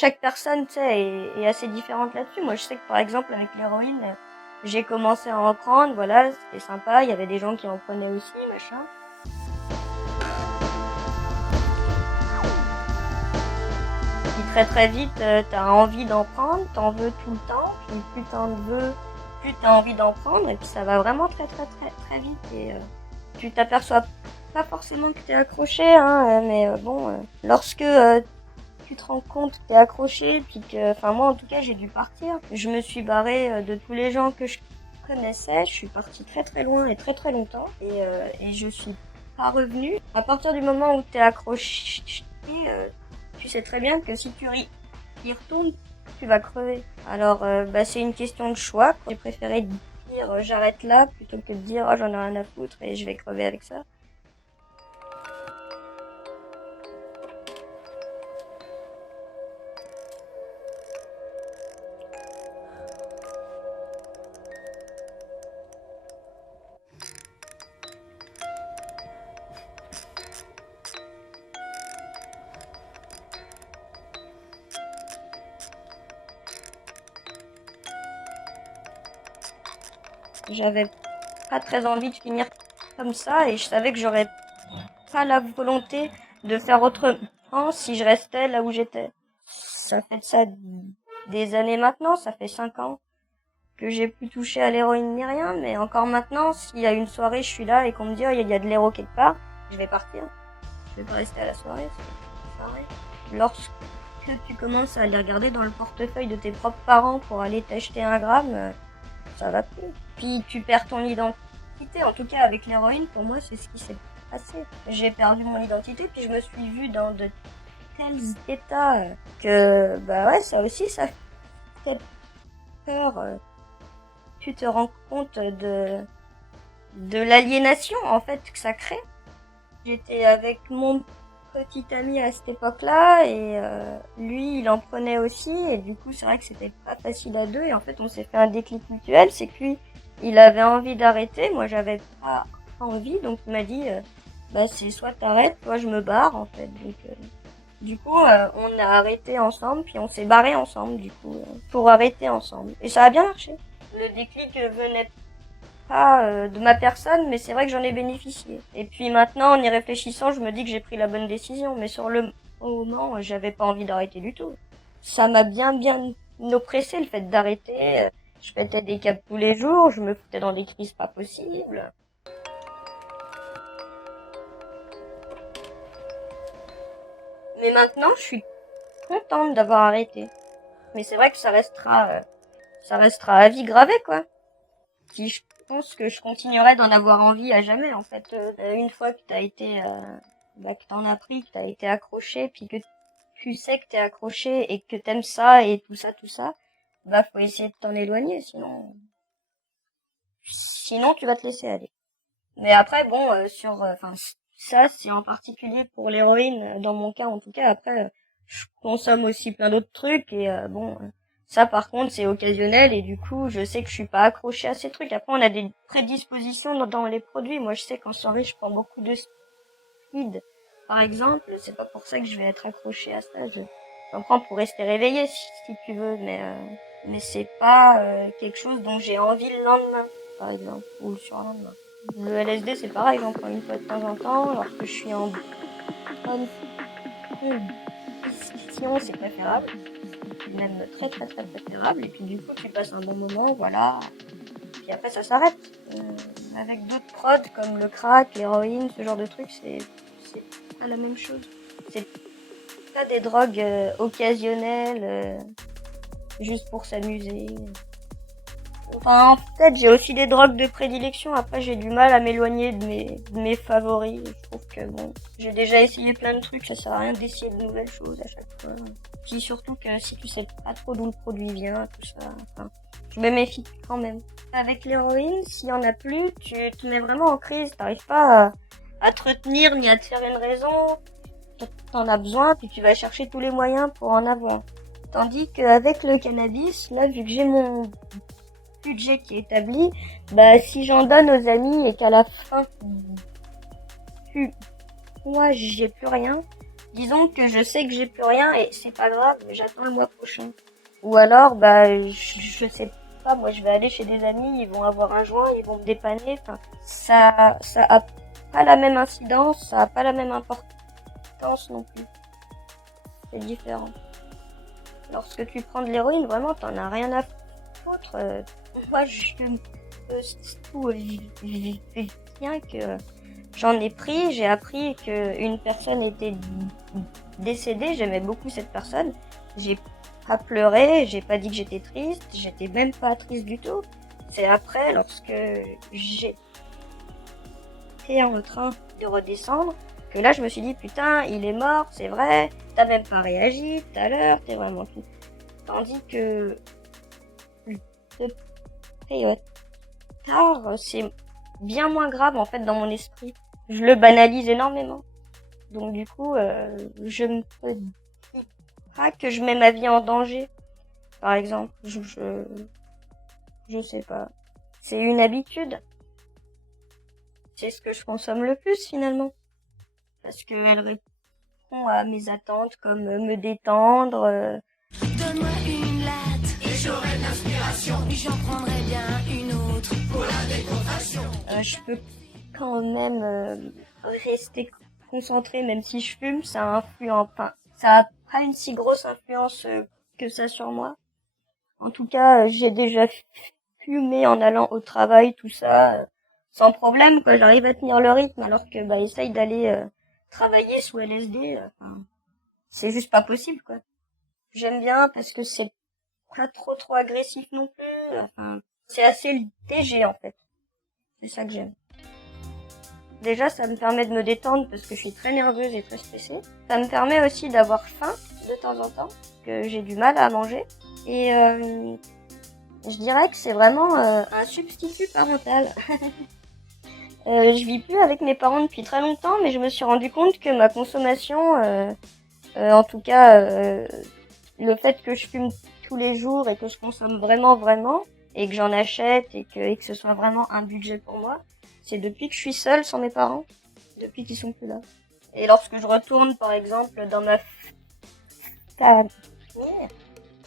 Chaque personne, tu sais, est assez différente là-dessus. Moi, je sais que par exemple avec l'héroïne, j'ai commencé à en prendre, voilà, c'était sympa. Il y avait des gens qui en prenaient aussi, machin. Puis très très vite, t'as envie d'en prendre, t'en veux tout le temps. Puis plus t'en veux, plus t'as envie d'en prendre. Et puis ça va vraiment très très très très vite. Et tu t'aperçois pas forcément que t'es accroché, hein, mais bon, lorsque tu te rends compte que t'es accroché, puis que, enfin moi en tout cas j'ai dû partir. Je me suis barrée de tous les gens que je connaissais, je suis partie très très loin et très très longtemps, et je suis pas revenue. À partir du moment où t'es accroché, tu sais très bien que si tu y retournes, tu vas crever. Alors c'est une question de choix. J'ai préféré dire j'arrête là plutôt que de dire oh, j'en ai rien à foutre et je vais crever avec ça. J'avais pas très envie de finir comme ça et je savais que j'aurais pas la volonté de faire autrement si je restais là où j'étais. Ça fait de ça des années maintenant, ça fait 5 ans que j'ai plus touché à l'héroïne ni rien, mais encore maintenant, s'il y a une soirée, je suis là et qu'on me dit, oh, il y a de l'héros quelque part, je vais partir. Je vais pas rester à la soirée, Lorsque tu commences à aller regarder dans le portefeuille de tes propres parents pour aller t'acheter un gramme, ça va plus. Puis tu perds ton identité, en tout cas avec l'héroïne, pour moi c'est ce qui s'est passé. J'ai perdu mon identité, puis je me suis vue dans de tels états que, bah ouais, ça aussi ça fait peur. Tu te rends compte de l'aliénation en fait que ça crée. J'étais avec mon petit ami à cette époque-là et lui il en prenait aussi et du coup c'est vrai que c'était pas facile à deux et en fait on s'est fait un déclic mutuel, c'est que lui il avait envie d'arrêter, moi j'avais pas envie donc il m'a dit c'est soit t'arrêtes, soit je me barre en fait. Donc du coup on a arrêté ensemble puis on s'est barré ensemble du coup pour arrêter ensemble et ça a bien marché. Le déclic venait pas de ma personne, mais c'est vrai que j'en ai bénéficié. Et puis maintenant, en y réfléchissant, je me dis que j'ai pris la bonne décision, mais sur le moment, j'avais pas envie d'arrêter du tout. Ça m'a bien oppressé le fait d'arrêter. Je pétais des câbles tous les jours, je me foutais dans des crises pas possibles. Mais maintenant, je suis contente d'avoir arrêté. Mais c'est vrai que ça restera à vie gravé, quoi. Puis je pense que je continuerai d'en avoir envie à jamais, en fait. Une fois que t'as été, que t'en as pris, que t'as été accroché, puis que tu sais que t'es accroché et que t'aimes ça et tout ça, faut essayer de t'en éloigner, sinon tu vas te laisser aller. Mais après, bon, ça c'est en particulier pour l'héroïne, dans mon cas en tout cas. Après, je consomme aussi plein d'autres trucs et ça par contre c'est occasionnel et du coup je sais que je suis pas accrochée à ces trucs. Après on a des prédispositions dans les produits. Moi je sais qu'en soirée je prends beaucoup de speed. Par exemple, c'est pas pour ça que je vais être accrochée à ça. J'en prends pour rester réveillée si tu veux, mais c'est pas quelque chose dont j'ai envie le lendemain, par exemple, ou le surlendemain. Le LSD c'est pareil, j'en prends une fois de temps en temps, lorsque je suis en bonne condition, c'est préférable. Même très très très préférable et puis du coup tu passes un bon moment, voilà, puis après ça s'arrête. Avec d'autres prods comme le crack, l'héroïne, ce genre de trucs, c'est pas la même chose. C'est pas des drogues occasionnelles juste pour s'amuser. Enfin, peut-être j'ai aussi des drogues de prédilection. Après, j'ai du mal à m'éloigner de mes favoris. Je trouve que bon, j'ai déjà essayé plein de trucs, ça sert à rien d'essayer de nouvelles choses à chaque fois. Puis surtout que si tu sais pas trop d'où le produit vient, tout ça, enfin, je me méfie quand même. Avec l'héroïne, s'il y en a plus, tu te mets vraiment en crise, t'arrives pas à te retenir ni à te faire une raison. T'en as besoin, puis tu vas chercher tous les moyens pour en avoir. Tandis qu'avec le cannabis, là, vu que j'ai mon budget qui est établi, si j'en donne aux amis et qu'à la fin, moi, j'ai plus rien, Disons que je sais que j'ai plus rien et c'est pas grave, j'attends le mois prochain. Ou alors, bah, je sais pas, moi je vais aller chez des amis, ils vont avoir un joint, ils vont me dépanner, enfin, ça a pas la même incidence, ça a pas la même importance non plus. C'est différent. Lorsque tu prends de l'héroïne, vraiment, t'en as rien à foutre. Moi, je bien que j'en ai pris, j'ai appris qu'une personne était décédée, j'aimais beaucoup cette personne. J'ai pas pleuré, j'ai pas dit que j'étais triste, j'étais même pas triste du tout. C'est après, lorsque j'étais en train de redescendre, que là je me suis dit putain, il est mort, c'est vrai, t'as même pas réagi tout à l'heure, t'es vraiment tout. Tandis que le tard, c'est bien moins grave en fait dans mon esprit. Je le banalise énormément. Donc du coup, je me dis pas que je mets ma vie en danger. Par exemple, je sais pas. C'est une habitude. C'est ce que je consomme le plus finalement. Parce qu'elle répond à mes attentes comme me détendre. Donne-moi une latte et j'aurai de l'inspiration. J'en prendrai bien une autre pour la décoration. Je peux quand même rester concentré même si je fume. Ça influence pas. Ça a pas une si grosse influence que ça sur moi. En tout cas, j'ai déjà fumé en allant au travail, tout ça, sans problème, quoi. J'arrive à tenir le rythme, alors que, bah, essaye d'aller travailler sous LSD, enfin, c'est juste pas possible, quoi. J'aime bien parce que c'est pas trop agressif non plus, enfin, c'est assez léger, en fait. C'est ça que j'aime. Déjà, ça me permet de me détendre parce que je suis très nerveuse et très stressée. Ça me permet aussi d'avoir faim de temps en temps, que j'ai du mal à manger. Et je dirais que c'est vraiment un substitut parental. Je vis plus avec mes parents depuis très longtemps, mais je me suis rendu compte que ma consommation, en tout cas le fait que je fume tous les jours et que je consomme vraiment, et que j'en achète et que ce soit vraiment un budget pour moi, c'est depuis que je suis seule sans mes parents, depuis qu'ils sont plus là. Et lorsque je retourne par exemple dans ma famille,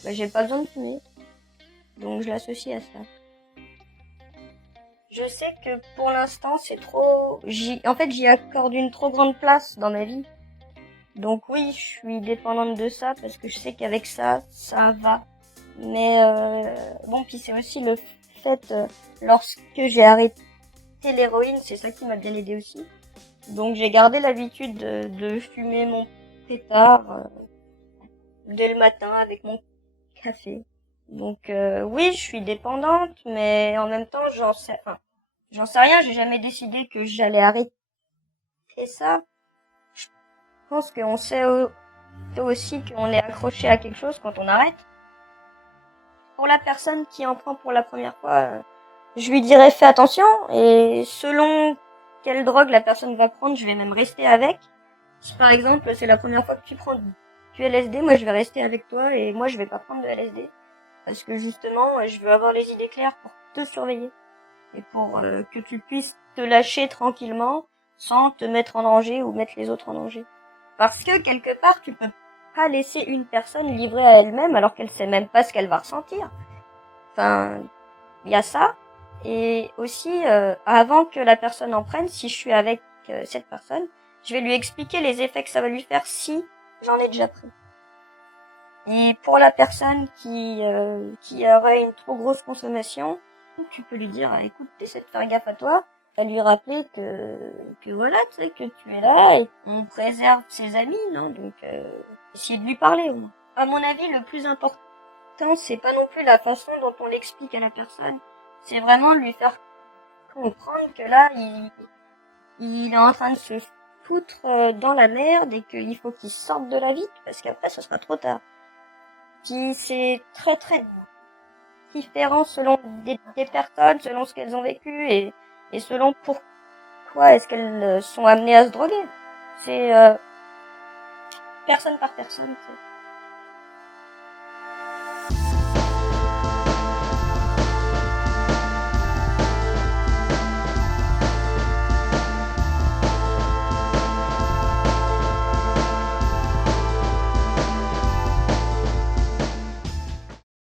bah, j'ai pas besoin de fumer. Donc je l'associe à ça. Je sais que pour l'instant c'est trop... En fait j'y accorde une trop grande place dans ma vie. Donc oui, je suis dépendante de ça parce que je sais qu'avec ça, ça va. Mais bon, puis c'est aussi le fait, lorsque j'ai arrêté l'héroïne, c'est ça qui m'a bien aidé aussi. Donc j'ai gardé l'habitude de fumer mon pétard dès le matin avec mon café. Donc oui, je suis dépendante, mais en même temps, j'en sais rien, j'ai jamais décidé que j'allais arrêter ça. Je pense qu'on sait aussi qu'on est accroché à quelque chose quand on arrête. Pour la personne qui en prend pour la première fois, je lui dirais fais attention, et selon quelle drogue la personne va prendre, je vais même rester avec. Si par exemple c'est la première fois que tu prends du LSD, moi je vais rester avec toi et moi je vais pas prendre de LSD. Parce que justement, je veux avoir les idées claires pour te surveiller. Et pour que tu puisses te lâcher tranquillement sans te mettre en danger ou mettre les autres en danger. Parce que quelque part, tu peux pas laisser une personne livrée à elle-même alors qu'elle sait même pas ce qu'elle va ressentir. Enfin, il y a ça. Et aussi, avant que la personne en prenne, si je suis avec cette personne, je vais lui expliquer les effets que ça va lui faire si j'en ai déjà pris. Et pour la personne qui aurait une trop grosse consommation, tu peux lui dire, écoute, essaie de faire gaffe à toi, à lui rappeler que voilà, tu sais, que tu es là et qu'on préserve ses amis, non? Donc, essayer de lui parler au moins. À mon avis, le plus important, c'est pas non plus la façon dont on l'explique à la personne, c'est vraiment lui faire comprendre que là, il est en train de se foutre dans la merde et qu'il faut qu'il sorte de la vie parce qu'après, ce sera trop tard. Puis c'est très différent selon des personnes, selon ce qu'elles ont vécu et selon pourquoi est-ce qu'elles sont amenées à se droguer. C'est personne par personne.